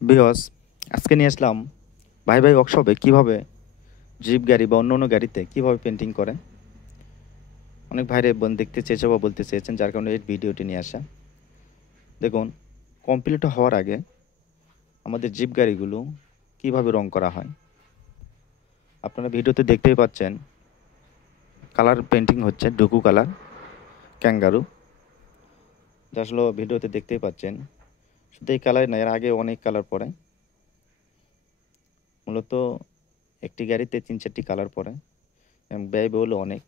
বিহস আজকে নিয়ে আসলাম ভাই ভাই ওয়ার্কশপে কিভাবে জিপ গাড়ি বা অন্য অন্য গাড়িতে কিভাবে পেন্টিং করে। অনেক ভাইরে দেখতে চেয়েছে বা বলতে চেয়েছেন, যার কারণে এই ভিডিওটি নিয়ে আসা। দেখুন, কমপ্লিট হওয়ার আগে আমাদের জিপ গাড়িগুলো কিভাবে রং করা হয় আপনারা ভিডিওতে দেখতেই পাচ্ছেন। কালার পেন্টিং হচ্ছে ডুকু কালার, ক্যাঙ্গারু, যা আসলে ভিডিওতে দেখতেই পাচ্ছেন। শুধু এই কালার না, এর আগে অনেক কালার পড়ে। মূলত একটি গাড়িতে 3-4টি কালার পড়ে এবং ব্যয়বহুল অনেক,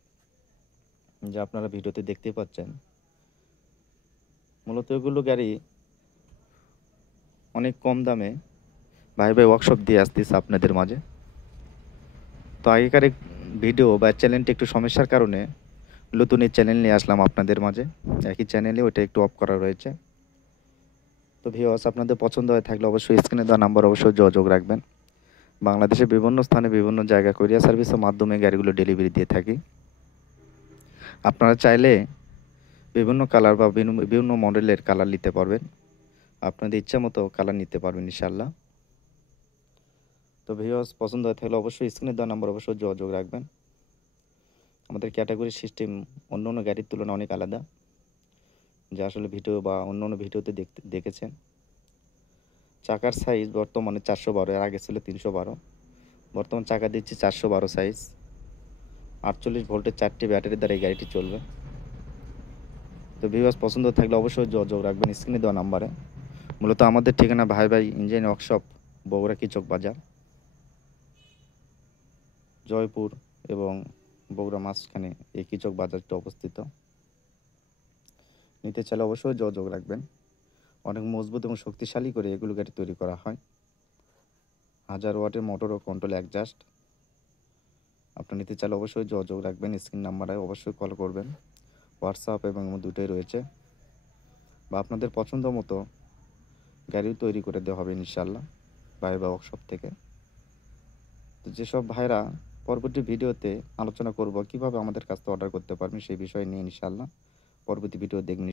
যা আপনারা ভিডিওতে দেখতেই পাচ্ছেন। মূলত এগুলো গাড়ি অনেক কম দামে ভাই ভাই ওয়ার্কশপ দিয়ে আসতেছে আপনাদের মাঝে। তো আগেকার ভিডিও বা চ্যানেলটি একটু সমস্যার কারণে নতুন এই চ্যানেল নিয়ে আসলাম আপনাদের মাঝে। একই চ্যানেলে ওইটা একটু অফ করা রয়েছে। তো ভিউয়ার্স, আপনাদের পছন্দ হয়ে থাকলে অবশ্যই স্ক্রিনে দেওয়া নাম্বার অবশ্যই যোগাযোগ রাখবেন। বাংলাদেশের বিভিন্ন স্থানে বিভিন্ন জায়গায় কুরিয়ার সার্ভিসের মাধ্যমে গাড়িগুলো ডেলিভারি দিয়ে থাকি। আপনারা চাইলে বিভিন্ন কালার বা বিভিন্ন মডেলের কালার নিতে পারবেন। আপনাদের ইচ্ছা মতো কালার নিতে পারবেন ইনশাল্লাহ। তো ভিউয়ার্স, পছন্দ হয়ে থাকলে অবশ্যই স্ক্রিনে দেওয়া নাম্বার অবশ্যই যোগাযোগ রাখবেন। আমাদের ক্যাটাগরি সিস্টেম অন্য অন্য গাড়ির তুলনায় অনেক আলাদা, যা আসলে ভিডিও বা অন্য অন্য ভিডিওতে দেখেছেন। চাকার সাইজ বর্তমানে 412, এর আগে ছিল 312। বর্তমান চাকা দিচ্ছি 412 সাইজ। 48 ভোল্টের 4টি ব্যাটারি দ্বারা এই গাড়িটি চলবে। তো ভিউয়ার্স, পছন্দ থাকলে অবশ্যই যোগাযোগ রাখবেন স্ক্রিনে দেওয়া নাম্বারে। মূলত আমাদের ঠিকানা ভাই ভাই ইঞ্জিন ওয়ার্কশপ, বগুড়া কিচক বাজার, জয়পুর এবং বগুড়া মাঝখানে এই কিচক বাজারটি অবস্থিত। নিতে চাইলে অবশ্যই যোগাযোগ রাখবেন। অনেক মজবুত এবং শক্তিশালী করে এগুলো গাড়ি তৈরি করা হয়। 1000 ওয়াটের মোটর ও কন্ট্রোল অ্যাডজাস্ট। আপনি নিতে চাইলে অবশ্যই যোগাযোগ রাখবেন, স্ক্রিন নাম্বারে অবশ্যই কল করবেন। হোয়াটসঅ্যাপ এবং দুটোই রয়েছে, বা আপনাদের পছন্দ মতো গাড়িও তৈরি করে দেওয়া হবে ইনশাল্লাহ ভাই বা ওয়ার্কশপ থেকে। তো যেসব ভাইরা পরবর্তী ভিডিওতে আলোচনা করব কিভাবে আমাদের কাছ থেকে অর্ডার করতে পারবেন সেই বিষয় নিয়ে ইনশাল্লাহ পরবর্তী ভিডিও দেখবেন।